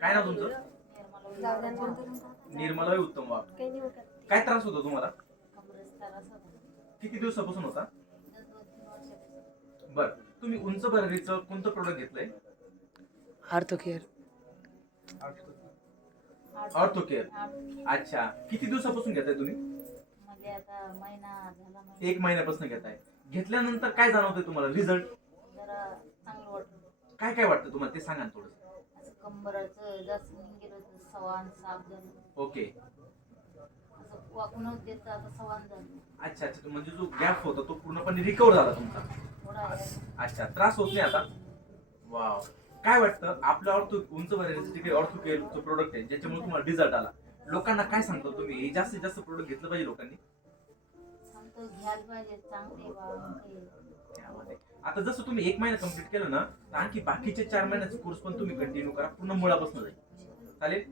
काय नाव तुमचं? निर्मला उत्तम वाघ. काय त्रास होतो तुम्हाला? किती दिवसापासून होता? बर, तुम्ही उंच भरारीचं कोणतं प्रोडक्ट घेतलंय? आर्थोकेअर. ऑर्थोकेअर. अच्छा, किती दिवसापासून घेताय तुम्ही? म्हणजे आता महिना झाला. 1 महिन्यापासून घेताय. घेतल्यानंतर काय जाणवतंय तुम्हाला रिझल्ट? जरा चांगलं वाटलं. काय काय वाटतं तुम्हाला ते सांगा थोडं. असं कंबराचं जास्त गेलं होतं, सवान साफ झालं. ओके. असं वाकून देत आता सवान झालं. अच्छा अच्छा, म्हणजे जो गॅप होता तो पूर्णपणे रिकव्हर झाला तुमचा. थोडा अच्छा, त्रास होत नाही आता? वाव. काय वाटतं आपल्या उंच भरारीचं जे काही ऑर्थोकेअरचं प्रोडक्ट आहे ज्याच्यामुळे तुम्हाला रिझल्ट आला, लोकांना काय सांगता तुम्ही? जास्तीत जास्त प्रोडक्ट घेतलं पाहिजे लोकांनी? सांगतो घ्यायला पाहिजे, चांगले त्यामध्ये आता जसं तुम्ही 1 महिना कंप्लीट केलं ना, तर आणखी बाकीचे 4 महिन्याचा कोर्स पण तुम्ही कंटिन्यू करा, पूर्ण मुळापासून जाईल. चालेल?